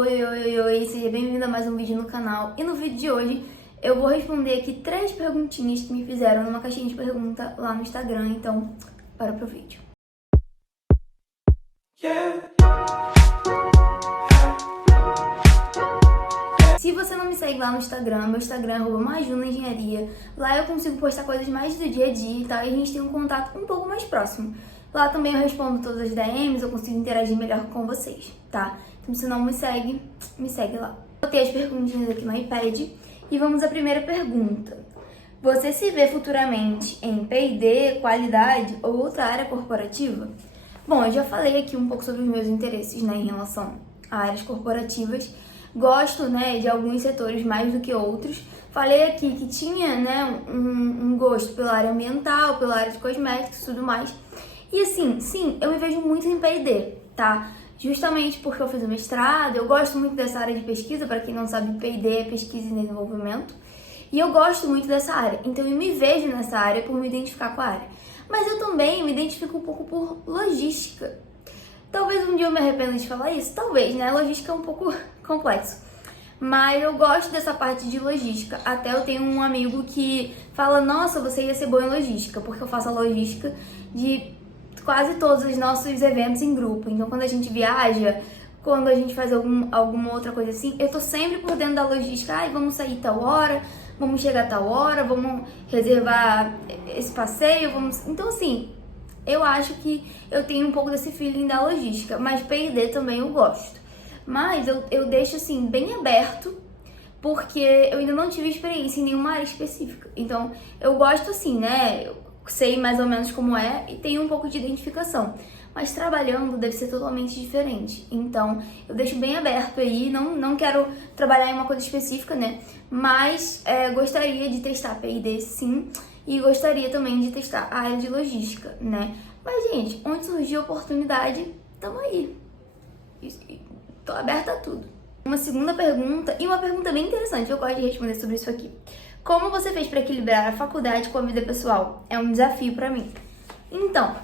Oi, seja bem-vindo a mais um vídeo no canal. E no vídeo de hoje eu vou responder aqui 3 perguntinhas que me fizeram numa caixinha de pergunta lá no Instagram, então bora pro vídeo. Se você não me segue lá no Instagram, meu Instagram é @majunaengenharia. Lá eu consigo postar coisas mais do dia a dia e tal, e a gente tem um contato um pouco mais próximo. Lá também eu respondo todas as DMs, eu consigo interagir melhor com vocês, tá? Então se não me segue lá. Botei as perguntinhas aqui no iPad e vamos à primeira pergunta. Você se vê futuramente em P&D, qualidade ou outra área corporativa? Bom, eu já falei aqui um pouco sobre os meus interesses, né, em relação a áreas corporativas. Gosto, né, de alguns setores mais do que outros. Falei aqui que tinha, né, um gosto pela área ambiental, pela área de cosméticos e tudo mais. E assim, sim, eu me vejo muito em P&D, tá? Justamente porque eu fiz o mestrado, eu gosto muito dessa área de pesquisa. Para quem não sabe, P&D é pesquisa e desenvolvimento. E eu gosto muito dessa área, então eu me vejo nessa área por me identificar com a área. Mas eu também me identifico um pouco por logística. Talvez um dia eu me arrependa de falar isso, talvez, né? Logística é um pouco complexo. Mas eu gosto dessa parte de logística. Até eu tenho um amigo que fala, nossa, você ia ser boa em logística, porque eu faço a logística de quase todos os nossos eventos em grupo. Então quando a gente viaja, quando a gente faz alguma outra coisa assim, eu tô sempre por dentro da logística. Ai, vamos sair tal hora, vamos chegar tal hora, vamos reservar esse passeio, vamos... Então assim, eu acho que eu tenho um pouco desse feeling da logística, mas P&D também eu gosto. Mas eu deixo assim, bem aberto, porque eu ainda não tive experiência em nenhuma área específica. Então, eu gosto assim, né? Eu sei mais ou menos como é e tenho um pouco de identificação. Mas trabalhando deve ser totalmente diferente. Então, eu deixo bem aberto aí, não quero trabalhar em uma coisa específica, né? Mas gostaria de testar P&D sim, e gostaria também de testar a área de logística, né? Mas, gente, onde surgir a oportunidade, tamo aí. Tô aberta a tudo. Uma segunda pergunta, e uma pergunta bem interessante, eu gosto de responder sobre isso aqui. Como você fez para equilibrar a faculdade com a vida pessoal? É um desafio para mim. Então,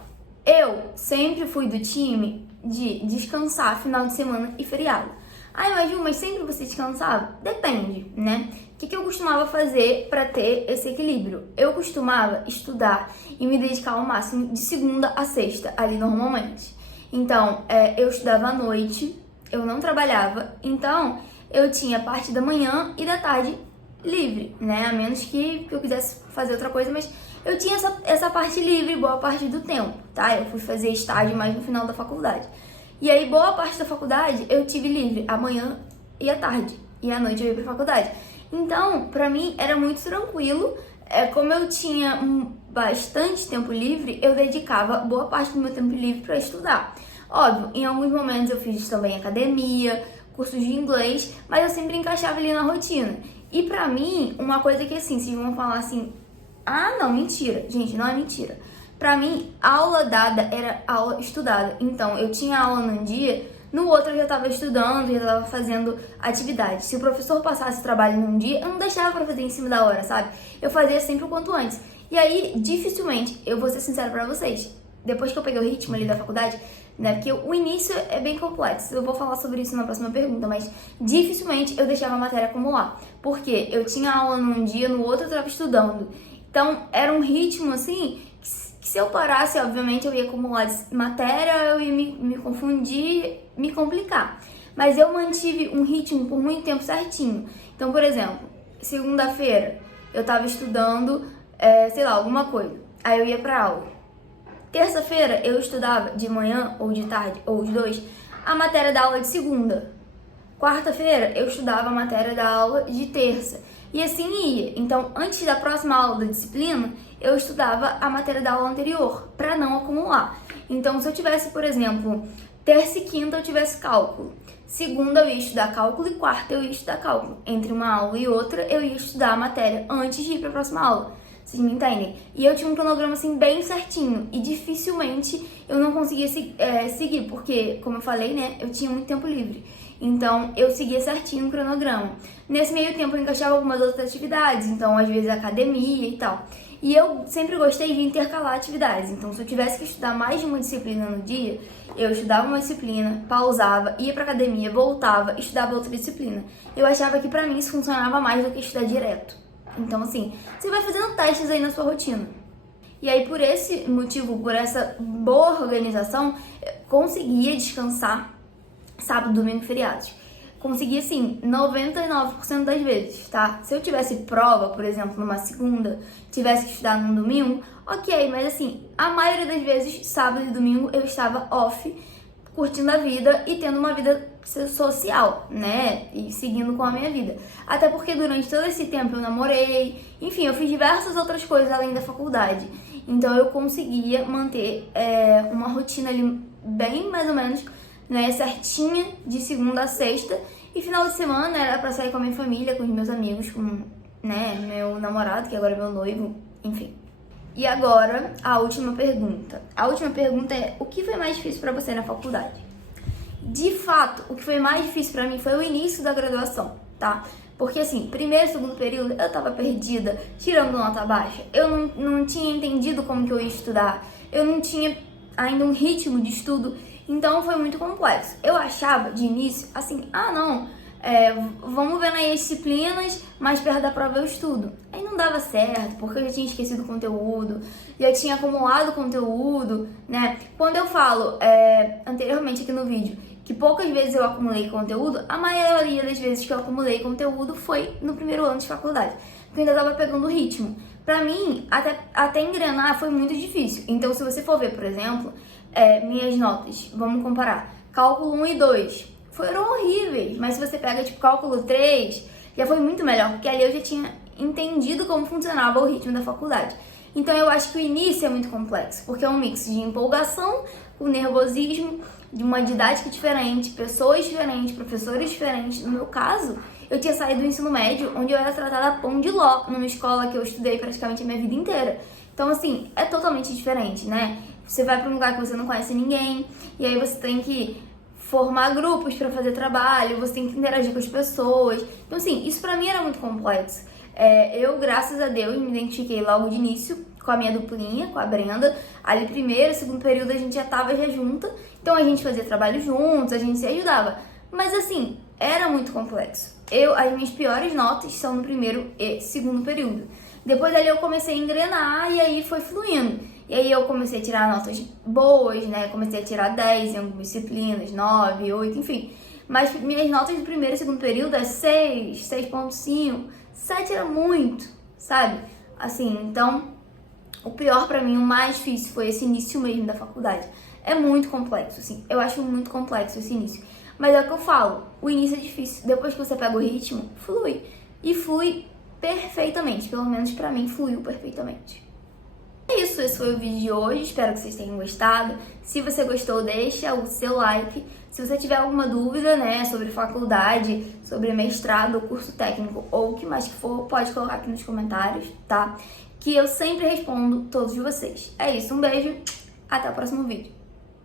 eu sempre fui do time de descansar final de semana e feriado. Ai, mas sempre você descansava? Depende, né? O que eu costumava fazer para ter esse equilíbrio? Eu costumava estudar e me dedicar ao máximo de segunda a sexta, ali normalmente. Então, eu estudava à noite, eu não trabalhava, então eu tinha parte da manhã e da tarde livre, né? A menos que eu quisesse fazer outra coisa, mas eu tinha essa parte livre boa parte do tempo, tá? Eu fui fazer estágio mais no final da faculdade. E aí, boa parte da faculdade eu tive livre, a manhã e a tarde. E à noite eu ia pra faculdade. Então, pra mim, era muito tranquilo. Como eu tinha bastante tempo livre, eu dedicava boa parte do meu tempo livre pra estudar. Óbvio, em alguns momentos eu fiz também academia, cursos de inglês, mas eu sempre encaixava ali na rotina. E pra mim, uma coisa que assim, vocês vão falar assim, ah, não, mentira. Gente, não é mentira. Pra mim, aula dada era aula estudada. Então, eu tinha aula num dia, no outro eu já tava estudando, já tava fazendo atividade. Se o professor passasse trabalho num dia, eu não deixava pra fazer em cima da hora, sabe? Eu fazia sempre o quanto antes. E aí, dificilmente, eu vou ser sincera pra vocês, depois que eu peguei o ritmo ali da faculdade, né? Porque o início é bem complexo. Eu vou falar sobre isso na próxima pergunta, mas dificilmente eu deixava a matéria acumular. Porque eu tinha aula num dia, no outro eu tava estudando. Então, era um ritmo assim que se eu parasse, obviamente, eu ia acumular matéria, eu ia me confundir, me complicar. Mas eu mantive um ritmo por muito tempo certinho. Então, por exemplo, segunda-feira eu tava estudando, sei lá, alguma coisa. Aí eu ia pra aula. Terça-feira eu estudava de manhã ou de tarde, ou os dois, a matéria da aula de segunda. Quarta-feira eu estudava a matéria da aula de terça. E assim ia. Então, antes da próxima aula da disciplina, eu estudava a matéria da aula anterior, para não acumular. Então, se eu tivesse, por exemplo, terça e quinta eu tivesse cálculo, segunda eu ia estudar cálculo e quarta eu ia estudar cálculo. Entre uma aula e outra, eu ia estudar a matéria antes de ir para a próxima aula. Vocês me entendem? E eu tinha um cronograma assim bem certinho e dificilmente eu não conseguia seguir, porque, como eu falei, né, eu tinha muito tempo livre. Então, eu seguia certinho o cronograma. Nesse meio tempo, eu encaixava algumas outras atividades, então, às vezes, academia e tal. E eu sempre gostei de intercalar atividades. Então, se eu tivesse que estudar mais de uma disciplina no dia, eu estudava uma disciplina, pausava, ia pra academia, voltava, estudava outra disciplina. Eu achava que pra mim isso funcionava mais do que estudar direto. Então, assim, você vai fazendo testes aí na sua rotina. E aí, por esse motivo, por essa boa organização, eu conseguia descansar sábado, domingo e feriados. Conseguia, assim, 99% das vezes, tá? Se eu tivesse prova, por exemplo, numa segunda, tivesse que estudar num domingo, ok, mas assim, a maioria das vezes, sábado e domingo, eu estava off, curtindo a vida e tendo uma vida social, né? E seguindo com a minha vida. Até porque durante todo esse tempo eu namorei, enfim, eu fiz diversas outras coisas além da faculdade. Então eu conseguia manter uma rotina ali bem mais ou menos, né, certinha, de segunda a sexta. E final de semana era pra sair com a minha família, com os meus amigos, com, né, meu namorado, que agora é meu noivo, enfim. E agora, a última pergunta. A última pergunta é: o que foi mais difícil pra você na faculdade? De fato, o que foi mais difícil pra mim foi o início da graduação, tá? Porque assim, primeiro e segundo período eu tava perdida, tirando nota baixa. Eu não tinha entendido como que eu ia estudar. Eu não tinha ainda um ritmo de estudo. Então foi muito complexo. Eu achava de início assim, vamos ver aí as disciplinas, mais perto da prova eu estudo. Aí não dava certo, porque eu já tinha esquecido o conteúdo, já tinha acumulado conteúdo, né? Quando eu falo anteriormente aqui no vídeo que poucas vezes eu acumulei conteúdo, a maioria das vezes que eu acumulei conteúdo foi no primeiro ano de faculdade, porque eu ainda tava pegando o ritmo. Pra mim, até engrenar foi muito difícil. Então, se você for ver, por exemplo, minhas notas, vamos comparar, cálculo 1 e 2 foram horríveis, mas se você pega tipo cálculo 3, já foi muito melhor, porque ali eu já tinha entendido como funcionava o ritmo da faculdade. Então eu acho que o início é muito complexo, porque é um mix de empolgação, o nervosismo, de uma didática diferente, pessoas diferentes, professores diferentes. No meu caso, eu tinha saído do ensino médio, onde eu era tratada pão de ló, numa escola que eu estudei praticamente a minha vida inteira. Então, assim, é totalmente diferente, né? Você vai para um lugar que você não conhece ninguém, e aí você tem que formar grupos para fazer trabalho, você tem que interagir com as pessoas. Então, assim, isso pra mim era muito complexo. Eu, graças a Deus, me identifiquei logo de início com a minha duplinha, com a Brenda. Ali, primeiro, segundo período, a gente já tava junta, então a gente fazia trabalho juntos, a gente se ajudava. Mas, assim, era muito complexo. As minhas piores notas são no primeiro e segundo período. Depois dali eu comecei a engrenar e aí foi fluindo. E aí eu comecei a tirar notas boas, né? Comecei a tirar 10 em algumas disciplinas, 9, 8, enfim. Mas minhas notas do primeiro e segundo período é 6, 6,5, 7 era muito, sabe? Assim, então, o pior pra mim, o mais difícil foi esse início mesmo da faculdade. É muito complexo, assim. Eu acho muito complexo esse início. Mas é o que eu falo, o início é difícil. Depois que você pega o ritmo, flui. E flui perfeitamente. Pelo menos pra mim, fluiu perfeitamente. É isso, esse foi o vídeo de hoje, espero que vocês tenham gostado. Se você gostou, deixa o seu like. Se você tiver alguma dúvida, né, sobre faculdade, sobre mestrado, curso técnico ou o que mais que for, pode colocar aqui nos comentários, tá? Que eu sempre respondo todos vocês. É isso, um beijo, até o próximo vídeo.